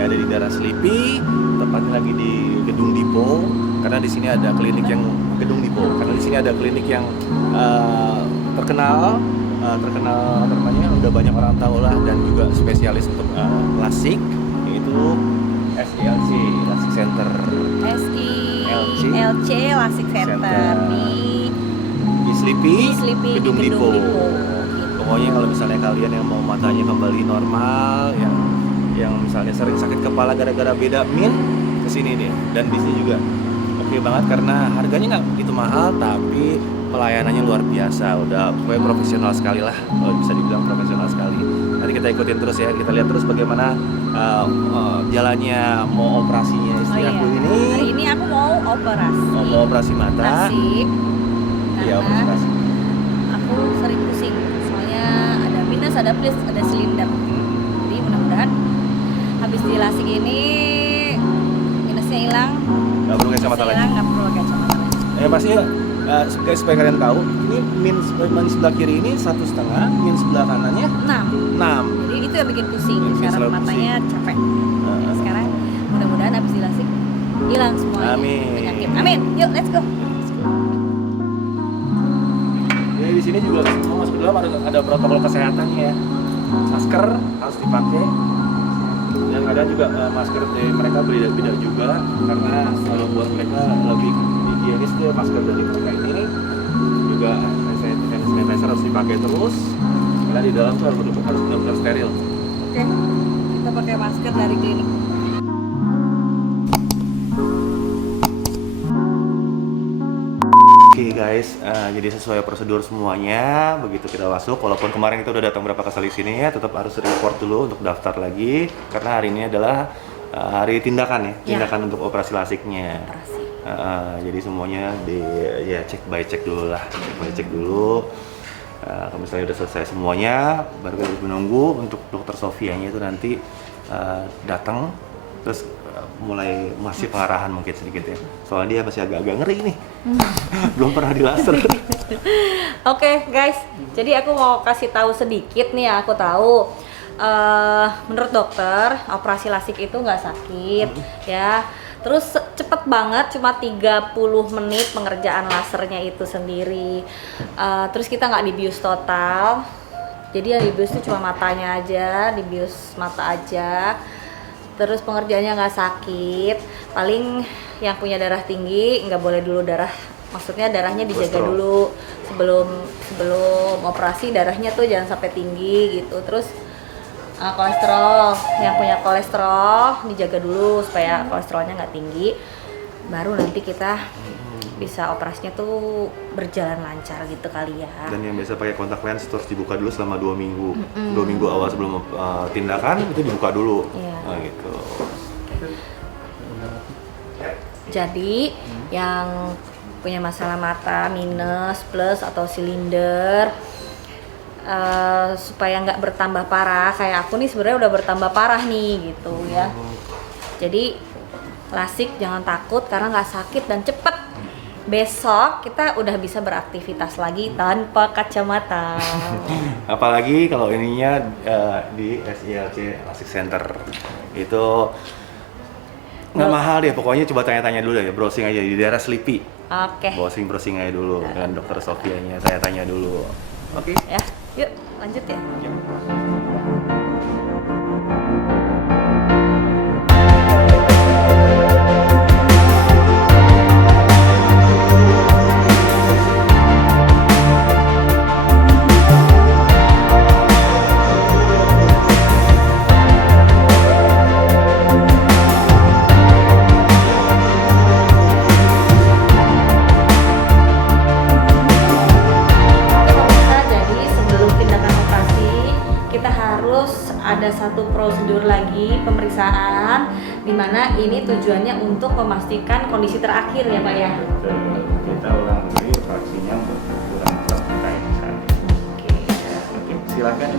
ada di daerah Selipi, tepatnya lagi di Gedung Dipo. Karena di sini ada klinik yang Gedung Dipo. Karena di sini ada klinik yang terkenal namanya udah banyak orang tahu lah, dan juga spesialis untuk lasik, yaitu SILC Lasik Center. SILC Lasik Center di Selipi, Gedung Dipo. Gitu. Pokoknya kalau misalnya kalian yang mau matanya kembali normal, yang misalnya sering sakit kepala gara-gara beda min, kesini deh. Dan di sini juga oke banget karena harganya nggak begitu mahal, tapi pelayanannya luar biasa. Udah pokoknya profesional sekali lah, bisa dibilang profesional sekali. Nanti kita ikutin terus ya, kita lihat terus bagaimana jalannya mau operasinya istri aku ini. Hari ini aku mau operasi. Mau operasi mata. Lasik. Iya, Karena operasi. aku sering pusing. Soalnya ada minus, ada plus, ada silinder. Jadi mudah-mudahan habis di lasik ini minusnya hilang. Nggak perlu kacamata lagi. Nggak perlu kacamata lagi. Pasti guys, supaya kalian tahu, ini min sebelah kiri ini 1,5, min sebelah kanannya 6. Jadi itu yang bikin pusing. Bikin Sekarang selalu matanya pusing. capek. Jadi sekarang mudah-mudahan habis di lasik hilang semuanya. Amin. Penyakit. Amin. Yuk, let's go. Jadi di sini juga mau masuk ke dalam ada protokol kesehatannya ya. Masker harus dipakai. Yang ada juga masker dari mereka beda juga, karena kalau buat mereka lebih higienis tuh masker dari mereka ini. Juga hand sanitizer harus dipakai terus, karena di dalam tuh harus benar-benar steril. Oke. Kita pakai masker dari klinik. Oke guys, jadi sesuai prosedur semuanya. Begitu kita masuk, walaupun kemarin kita udah datang berapa kali sini ya, tetap harus report dulu untuk daftar lagi, karena hari ini adalah hari tindakan ya, tindakan untuk operasi lasiknya. Jadi semuanya cek by check dulu lah, cek dulu. Kalau misalnya udah selesai semuanya, baru kita harus menunggu untuk dokter Sofianya itu nanti datang, terus mulai masih pengarahan mungkin sedikit ya, soalnya dia masih agak-agak ngeri nih. Belum pernah di laser. Oke guys, jadi aku mau kasih tahu sedikit nih ya. Aku tahu menurut dokter operasi lasik itu nggak sakit ya. Terus cepet banget, cuma 30 menit pengerjaan lasernya itu sendiri. Terus kita nggak dibius total. Jadi yang dibius itu cuma matanya aja, dibius mata aja. Terus pengerjaannya nggak sakit. Paling yang punya darah tinggi nggak boleh dulu maksudnya darahnya dijaga dulu sebelum operasi. Darahnya tuh jangan sampai tinggi gitu. Terus kolesterol, yang punya kolesterol dijaga dulu supaya kolesterolnya nggak tinggi. Baru nanti kita bisa operasinya tuh berjalan lancar gitu kali ya. Dan yang biasa pakai kontak lens terus dibuka dulu selama 2 minggu. 2 minggu awal sebelum tindakan itu dibuka dulu. Gitu. Jadi yang punya masalah mata minus, plus atau silinder, supaya nggak bertambah parah kayak aku nih, sebenarnya udah bertambah parah nih gitu ya. Jadi lasik jangan takut karena nggak sakit dan cepet. Besok kita udah bisa beraktivitas lagi tanpa kacamata. Apalagi kalau ininya di SILC Lasik Center itu nggak mahal deh, pokoknya coba tanya-tanya dulu ya, browsing aja di daerah Selipi. Oke. Browsing aja dulu dengan dokter Sofianya, saya tanya dulu. Oke. Ya, yuk lanjut ya. Ada satu prosedur lagi pemeriksaan, di mana ini tujuannya untuk memastikan kondisi terakhir ya Pak ya. Kita ulang lagi fraksinya untuk ulang kain misalnya. Oke, silakan.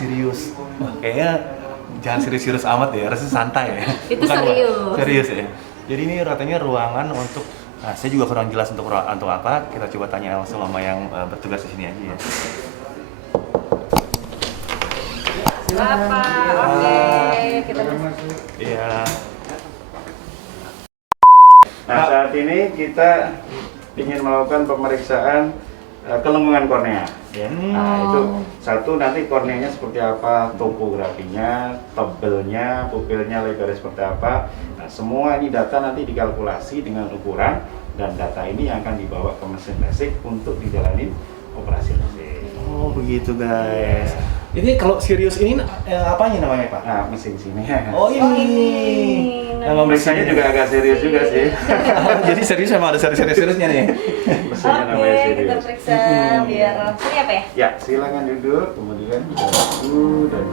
serius. Wah, kayaknya jangan serius-serius amat ya, harusnya santai ya. Itu serius. Serius ya. Jadi ini katanya ruangan untuk, nah saya juga kurang jelas untuk apa. Kita coba tanya langsung sama yang bertugas di sini aja ya. Bapak, oke, kita Iya. Nah, saat ini kita ingin melakukan pemeriksaan kelengkungan kornea. Ya. Nah, itu satu, nanti korneanya seperti apa, topografinya, tebelnya, pupilnya, lebarnya seperti apa. Nah, semua ini data nanti dikalkulasi dengan ukuran, dan data ini yang akan dibawa ke mesin LASIK untuk dijalani operasi LASIK. Oh begitu guys. Ini kalau serius ini apanya namanya Pak? Nah, mesin sini. Oh ini. Nah, memeriksanya juga agak serius juga sih. Jadi serius emang ada serius-seriusnya nih. Mesinnya namanya Oke, kita serius. periksa biar ini apa ya? Ya, silakan duduk, kemudian satu dan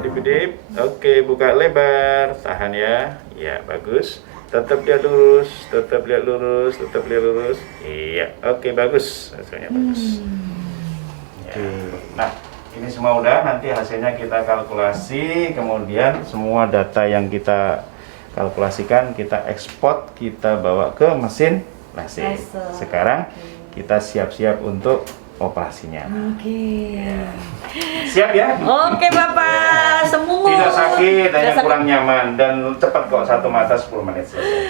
kedip-kedip. Oke, buka lebar, tahan ya. Ya, bagus. Tetap lihat lurus, tetap lihat lurus, tetap lihat lurus. Iya, oke, bagus. Hasilnya bagus. Ya. Nah, ini semua udah, nanti hasilnya kita kalkulasi, kemudian semua data yang kita kalkulasikan kita ekspor, kita bawa ke mesin LASIK. Sekarang kita siap-siap untuk operasinya. Oke. Siap ya? Oke Bapak, semua. Tidak sakit, hanya Tidak sakit. kurang nyaman, dan cepat kok, satu mata 10 menit selesai.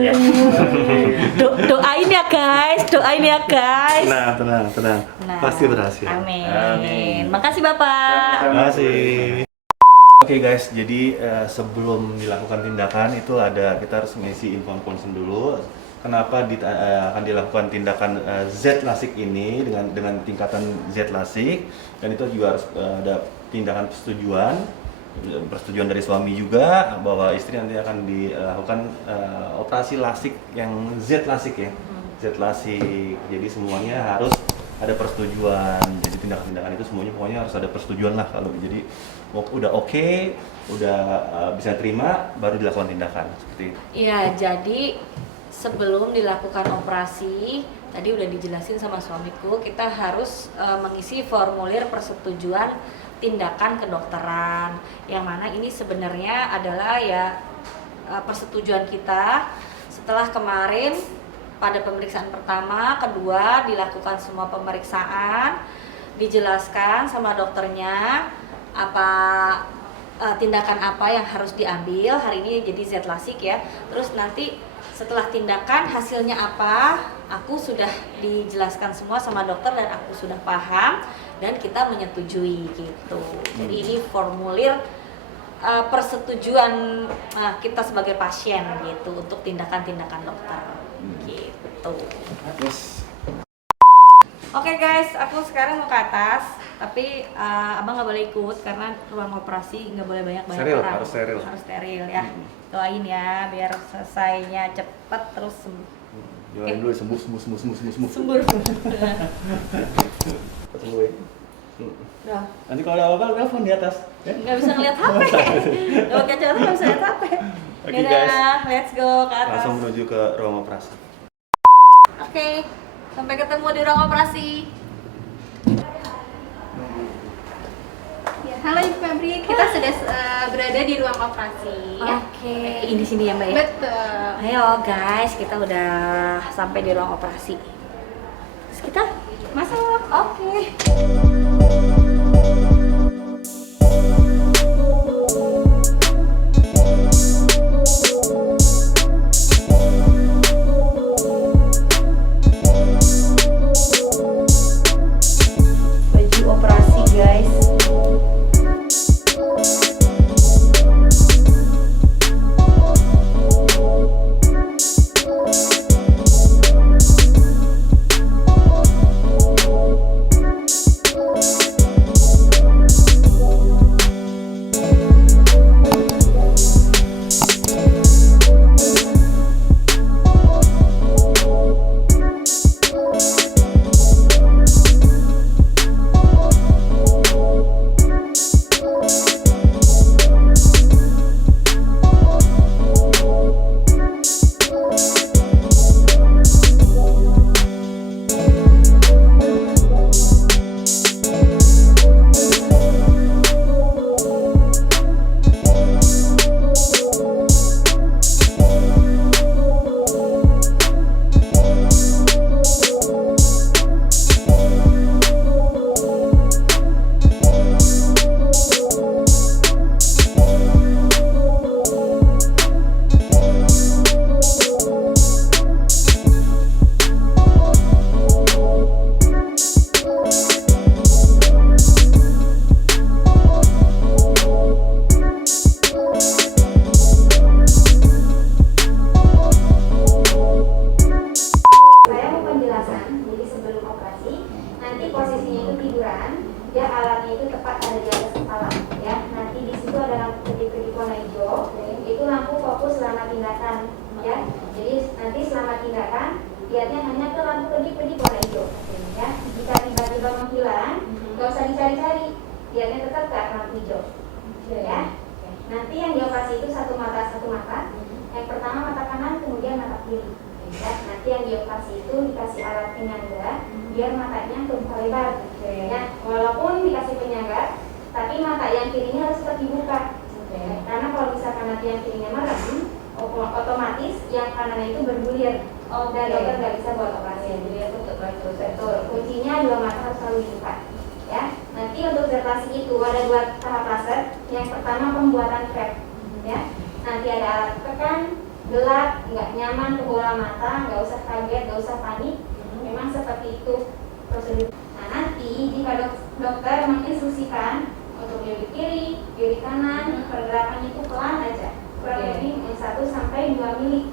Ya. Doain ya guys, doain ya guys. Nah tenang. Nah, Pasti berhasil. Amin. Amin. Makasih Bapak. Terima kasih. Oke guys, jadi sebelum dilakukan tindakan itu kita harus mengisi inform consent dulu. Kenapa akan dilakukan tindakan Z LASIK ini dengan tingkatan Z LASIK, dan itu juga harus ada tindakan persetujuan dari suami juga bahwa istri nanti akan dilakukan operasi LASIK yang Z LASIK ya. Z LASIK. Jadi semuanya harus ada persetujuan. Jadi tindakan-tindakan itu semuanya pokoknya harus ada persetujuan lah. Kalau jadi udah oke, udah bisa terima, baru dilakukan tindakan seperti itu. Iya, jadi sebelum dilakukan operasi, tadi udah dijelasin sama suamiku, kita harus mengisi formulir persetujuan tindakan kedokteran. Yang mana ini sebenarnya adalah ya persetujuan kita setelah kemarin pada pemeriksaan pertama, kedua dilakukan semua pemeriksaan, dijelaskan sama dokternya apa tindakan apa yang harus diambil. Hari ini jadi Z LASIK ya. Terus nanti setelah tindakan hasilnya apa, aku sudah dijelaskan semua sama dokter dan aku sudah paham dan kita menyetujui gitu. Jadi ini formulir persetujuan kita sebagai pasien gitu untuk tindakan-tindakan dokter gitu. Yes. Oke guys, aku sekarang mau ke atas, tapi abang nggak boleh ikut karena ruang operasi nggak boleh banyak Steril, orang. harus steril. Harus steril ya. Doain ya biar selesainya cepet terus sembuh. Jualan dulu sembuh. Sembur. Sembuh ya. Udah. Nanti kalau ada apa-apa telepon di atas. Ya? Nggak bisa ngeliat HP. Kalau kacamata nggak bisa ngeliat HP. Oke, Dadah, guys. let's go ke atas. Langsung menuju ke ruang operasi. Oke, sampai ketemu di ruang operasi. Ya, halo Ibu Febri, kita sudah berada di ruang operasi. Oke, ini sini ya Mbak ya. Betul. Ayo guys, kita udah sampai di ruang operasi. Terus kita masuk. Oke. Baju operasi guys. lihatnya hanya ke lampu kedip-kedip warna hijau. Ya, jika tiba-tiba menghilang, nggak usah dicari-cari, lihatnya tetap ke arah lampu hijau. Ya, nanti yang dioperasi itu satu mata. Yang pertama mata kanan, kemudian mata kiri. Ya, nanti yang dioperasi itu dikasih alat penyangga biar matanya terbuka lebar. Ya, walaupun dikasih penyangga, tapi mata yang kirinya harus tetap dibuka. Karena kalau misalkan nanti yang kirinya merem, otomatis yang kanannya itu bergulir. Dan dokter nggak bisa buat operasi. Betul. Kuncinya dua mata harus selalu dibuka. Ya, nanti untuk zerlasi itu ada 2 tahap laser. Yang pertama pembuatan flap. Ya, nanti ada alat tekan, gelap, nggak nyaman ke bola mata, nggak usah kaget, nggak usah panik. Memang seperti itu prosedur. Nah, nanti jika dokter menginstruksikan untuk kiri kanan, pergerakan itu pelan aja, kurang lebih 1 sampai 2 mili.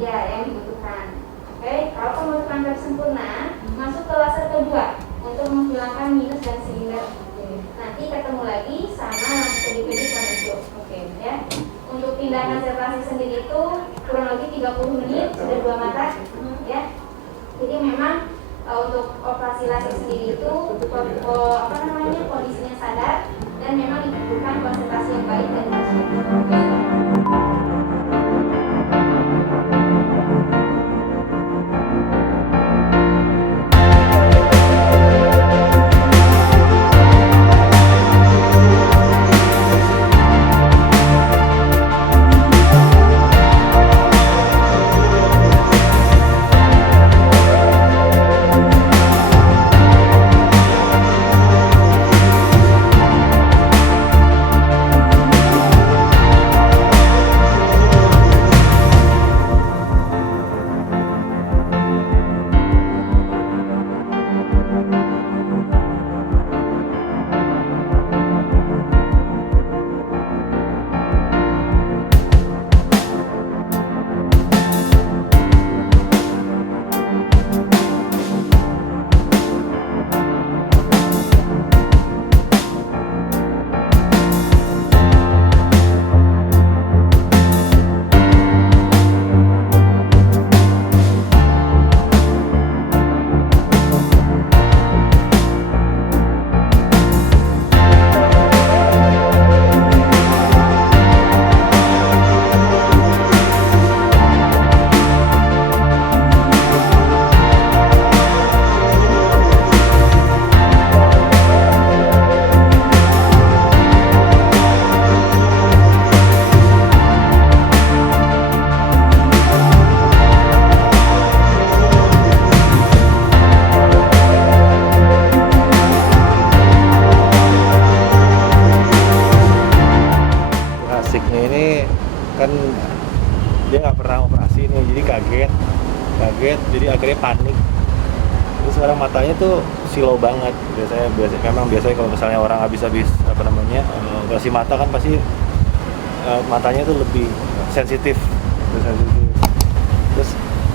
Iya, yang dibutuhkan. Oke, kalau pembentukan flap sempurna, masuk ke laser kedua untuk menghilangkan minus dan silinder. Nanti ketemu lagi sama lampu kedip-kedip warna hijau. Ya. Untuk tindakan zerlasi sendiri itu kurang lebih 30 menit sudah 2 mata. Ya. Jadi memang untuk operasi lasik sendiri itu kondisinya sadar dan memang dibutuhkan konsentrasi yang baik dari pasien. kan dia nggak pernah operasi nih, jadi kaget jadi akhirnya panik. Terus sekarang matanya tuh silau banget. Biasanya kalau misalnya orang habis operasi mata kan pasti matanya tuh lebih sensitif. Terus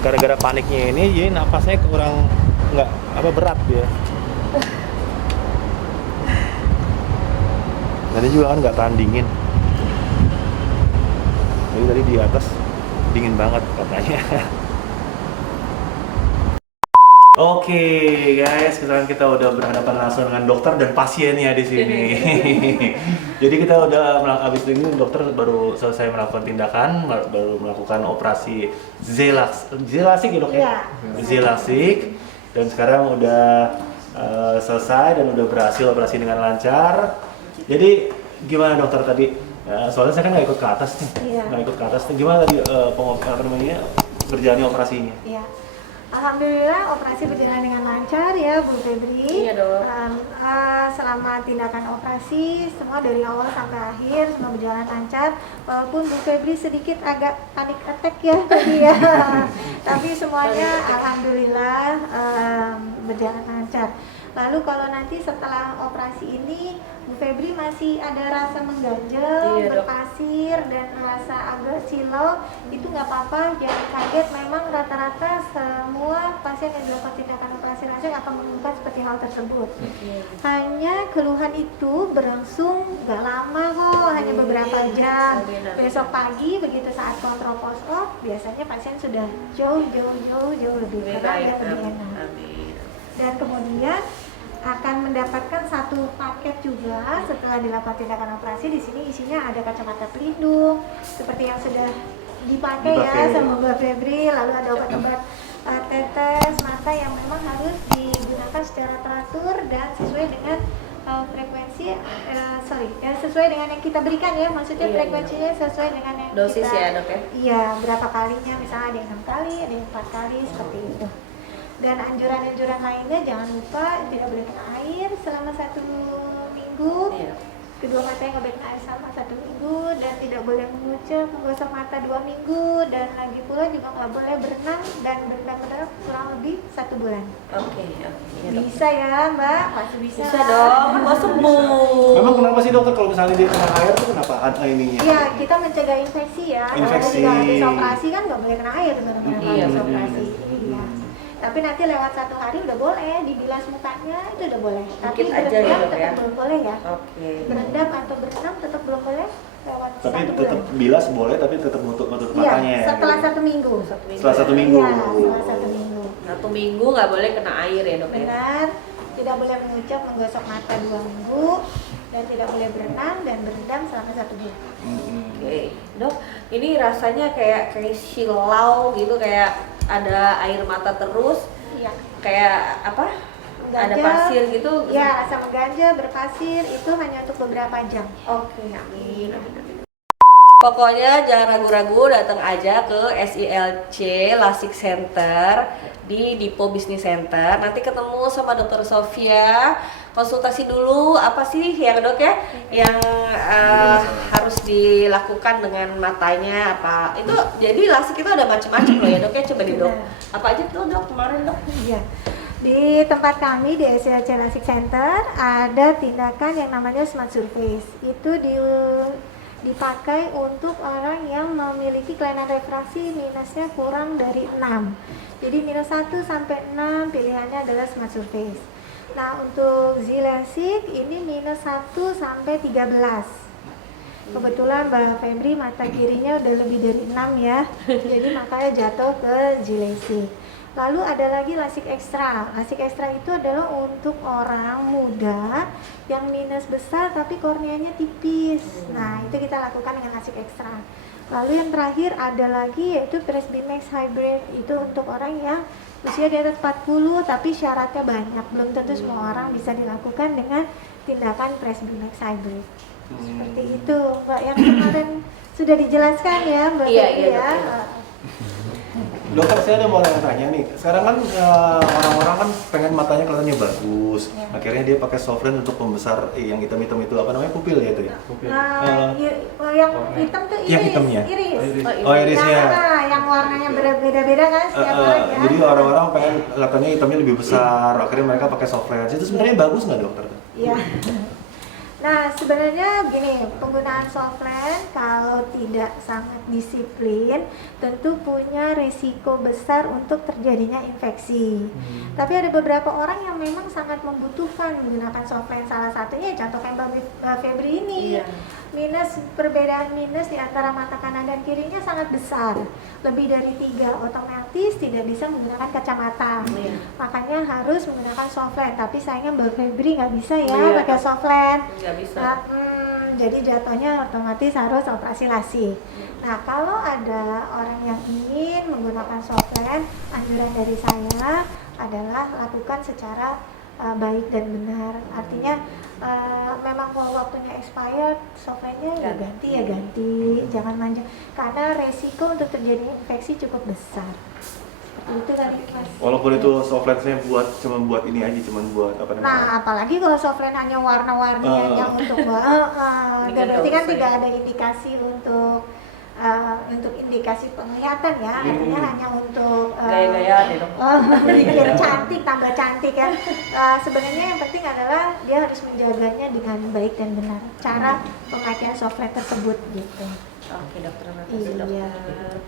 gara-gara paniknya ini jadi napasnya kurang berat dia. Tadi juga kan nggak tahan dingin. Jadi tadi di atas dingin banget katanya. Oke guys, sekarang kita udah berhadapan langsung dengan dokter dan pasiennya di sini. Jadi kita udah habis ini dokter baru selesai melakukan tindakan, baru melakukan operasi Z-lasik ya dok ya? Z-lasik, dan sekarang udah selesai dan udah berhasil operasi dengan lancar. Jadi gimana dokter tadi? Soalnya saya kan nggak ikut ke atas nih, nggak ikut ke atas. Gimana tadi berjalannya operasinya? Iya. Alhamdulillah operasi berjalan dengan lancar ya Bu Febri. Iya dong. Selama tindakan operasi semua dari awal sampai akhir semua berjalan lancar. Walaupun Bu Febri sedikit agak panik attack ya tadi ya. Tapi semuanya alhamdulillah berjalan lancar. Lalu kalau nanti setelah operasi ini Bu Febri masih ada rasa mengganjel, berpasir dan rasa agak silau, itu nggak apa-apa, jangan kaget. Memang rata-rata semua pasien yang dilakukan tindakan operasi lasik langsung akan mengumumkan seperti hal tersebut. Hanya keluhan itu berlangsung nggak lama kok, hanya beberapa jam. Besok pagi begitu saat kontrol post op, biasanya pasien sudah jauh lebih tenang dan lebih enak. Dan kemudian akan mendapatkan satu paket juga setelah dilakukan tindakan operasi. Di sini isinya ada kacamata pelindung seperti yang sudah dipakai ya sama Mbak Febri, lalu ada obat-obat tetes mata yang memang harus digunakan secara teratur dan sesuai dengan frekuensi sesuai dengan yang kita berikan ya, maksudnya frekuensinya sesuai dengan yang Dosis kita, ya dok ya? iya, berapa kalinya, misalnya ada yang 6 kali, ada yang 4 kali seperti itu. Dan anjuran-anjuran lainnya jangan lupa tidak boleh kena air selama 1 minggu. Kedua matanya nggak boleh kena air selama 1 minggu, dan tidak boleh mengucap, menggosok mata 2 minggu, dan lagi pula juga nggak boleh berenang dan berendam kurang lebih 1 bulan. Oke. Bisa ya Mbak? Pasti bisa. Bisa dong, mau sembuh. Memang kenapa sih dokter kalau misalnya dia kena air tuh kenapa ada ininya? Iya, kita mencegah infeksi ya. Infeksi. Kalau habis operasi kan nggak boleh kena air sebenarnya Iya, habis operasi. Iya. Tapi nanti lewat 1 hari udah boleh dibilas mukanya, itu udah boleh. Tapi Dikit aja ya, berendam dok, ya? tetap belum boleh ya. Oke. Berendam atau berenang tetap belum boleh lewat Tapi 1 tetap bulan. bilas boleh, tapi tetap nutup Iya, matanya. setelah gitu. 1 minggu. Setelah 1 minggu. Iya, setelah 1 minggu. 1 minggu nggak boleh kena air ya dok ya? Benar. Tidak boleh mengucap, menggosok mata 2 minggu, dan tidak boleh berenang dan berendam selama 1 bulan. Oke, dok, ini rasanya kayak silau gitu, kayak ada air mata terus, Iya. kayak apa? Ada Mengganja, pasir gitu. Ya, rasa mengganja, berpasir itu hanya untuk beberapa jam. Oke, amin. Pokoknya jangan ragu-ragu, datang aja ke SILC Lasik Center di Dipo Business Center. Nanti ketemu sama Dr. Sofia, konsultasi dulu apa sih yang dok ya, yang harus dilakukan dengan matanya apa. Itu jadi lasik itu ada macam-macam loh ya dok ya, coba di dok. Apa aja tuh dok kemarin dok? Iya. Di tempat kami di SILC Lasik Center ada tindakan yang namanya Smart Surface. Itu dipakai untuk orang yang memiliki kelainan refraksi minusnya kurang dari 6. Jadi minus 1 sampai 6 pilihannya adalah Smart Surface. Nah, untuk Z-LASIK ini minus 1 sampai 13. Kebetulan Mbak Febri mata kirinya udah lebih dari 6 ya. Jadi makanya jatuh ke Z-LASIK. Lalu ada lagi lasik ekstra. Lasik ekstra itu adalah untuk orang muda yang minus besar tapi korneanya tipis. Nah, itu kita lakukan dengan lasik ekstra. Lalu yang terakhir ada lagi yaitu Presbymax Hybrid. Itu untuk orang yang usia di atas 40 tapi syaratnya banyak. Belum tentu semua orang bisa dilakukan dengan tindakan Presbymax Hybrid. Seperti itu, Mbak, yang kemarin sudah dijelaskan ya, Mbak. Iya, Febri iya, ya. dok, Dokter, saya ada mau tanya nih. Sekarang kan orang-orang kan pengen matanya kelihatannya bagus. Ya. Akhirnya dia pakai soft lens untuk pembesar yang hitam-hitam itu, apa namanya, pupil ya itu ya? Yang hitam tuh iris. Yang hitamnya? Iris. Oh, irisnya. Yang warnanya berbeda-beda kan setiap orang ya. Jadi orang-orang pengen kelihatannya hitamnya lebih besar. Akhirnya mereka pakai soft lens. Itu sebenarnya bagus nggak dokter? Iya. Nah, sebenarnya gini, penggunaan soft lens kalau tidak sangat disiplin tentu punya risiko besar untuk terjadinya infeksi. Tapi ada beberapa orang yang memang sangat membutuhkan menggunakan soft lens. Salah satunya contoh kayak Mbak Febri ini. Iya. Perbedaan minus di antara mata kanan dan kirinya sangat besar. Lebih dari 3, otomatis tidak bisa menggunakan kacamata. Iya. Makanya harus menggunakan soft lens. Tapi sayangnya Mbak Febri nggak bisa ya Iya. pakai soft lens. Nggak bisa. Nah, jadi jatuhnya otomatis harus operasi lasik. Nah, kalau ada orang yang ingin menggunakan soft lens, anjuran dari saya adalah lakukan secara baik dan benar. Artinya memang kalau waktunya expired, soft lens-nya ya ganti, jangan manja. Karena resiko untuk terjadi infeksi cukup besar. Seperti itu kali Mas. Walaupun itu soft lens-nya cuma buat ini aja, cuma buat apa namanya? Nah, apalagi kalau soft lens hanya warna-warni aja untuk berarti kan tidak ada indikasi untuk indikasi penglihatan ya, artinya hanya untuk Gaya-gayaan ya dok. biar cantik, tambah cantik ya. Sebenarnya yang penting adalah dia harus menjaganya dengan baik dan benar. Cara pemakaian soft lens tersebut gitu. Oke dokter, makasih Iya. dokter.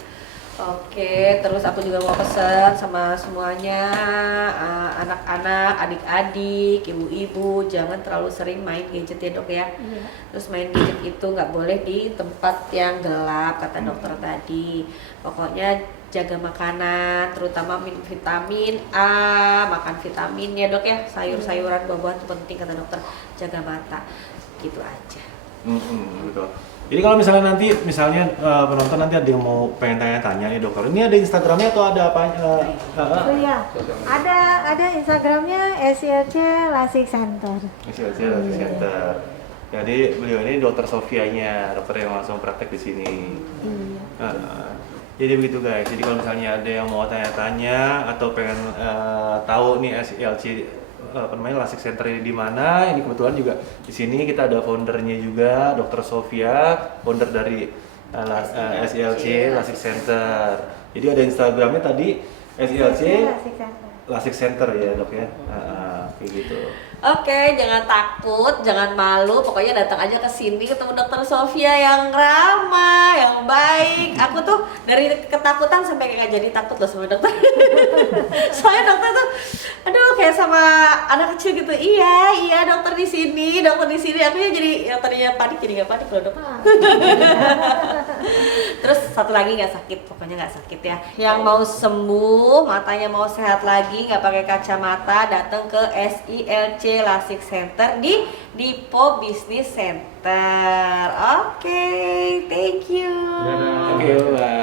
Oke, terus aku juga mau pesan sama semuanya, anak-anak, adik-adik, ibu-ibu, jangan terlalu sering main gadget ya dok ya. Terus main gadget itu nggak boleh di tempat yang gelap kata dokter tadi. Pokoknya jaga makanan, terutama minum vitamin A, makan vitamin ya dok ya, sayur-sayuran, buah-buahan itu penting kata dokter. Jaga mata, gitu aja. Betul. Jadi kalau misalnya nanti, penonton nanti ada yang mau pengen tanya-tanya nih dokter, ini ada Instagramnya atau ada apa? Oh iya, ada Instagramnya SILC Lasik Center. SLC Lasik Center. Jadi beliau ini dokter Sofianya, dokter yang langsung praktek di sini. Jadi begitu guys. Jadi kalau misalnya ada yang mau tanya-tanya atau pengen tahu nih SILC Lasik Center ini di mana? Ini kebetulan juga di sini kita ada foundernya juga, Dr. Sofia, founder dari SILC Lasik Center. Jadi ada Instagramnya tadi SILC Lasik Center ya dok ya, kayak gitu. Oke, jangan takut, jangan malu, pokoknya datang aja ke sini ketemu dokter Sofia yang ramah, yang baik. Aku tuh dari ketakutan sampai kayak jadi takut loh sama dokter. Soalnya dokter tuh, aduh kayak sama anak kecil gitu. Iya dokter di sini, dokter di sini. Aku jadi yang tadinya panik jadi nggak panik loh dok. Terus satu lagi nggak sakit, pokoknya nggak sakit ya. Yang mau sembuh, matanya mau sehat lagi, nggak pakai kacamata, datang ke SILC Lasik Center di Dipo Business Center. Oke, thank you. Oke, bye.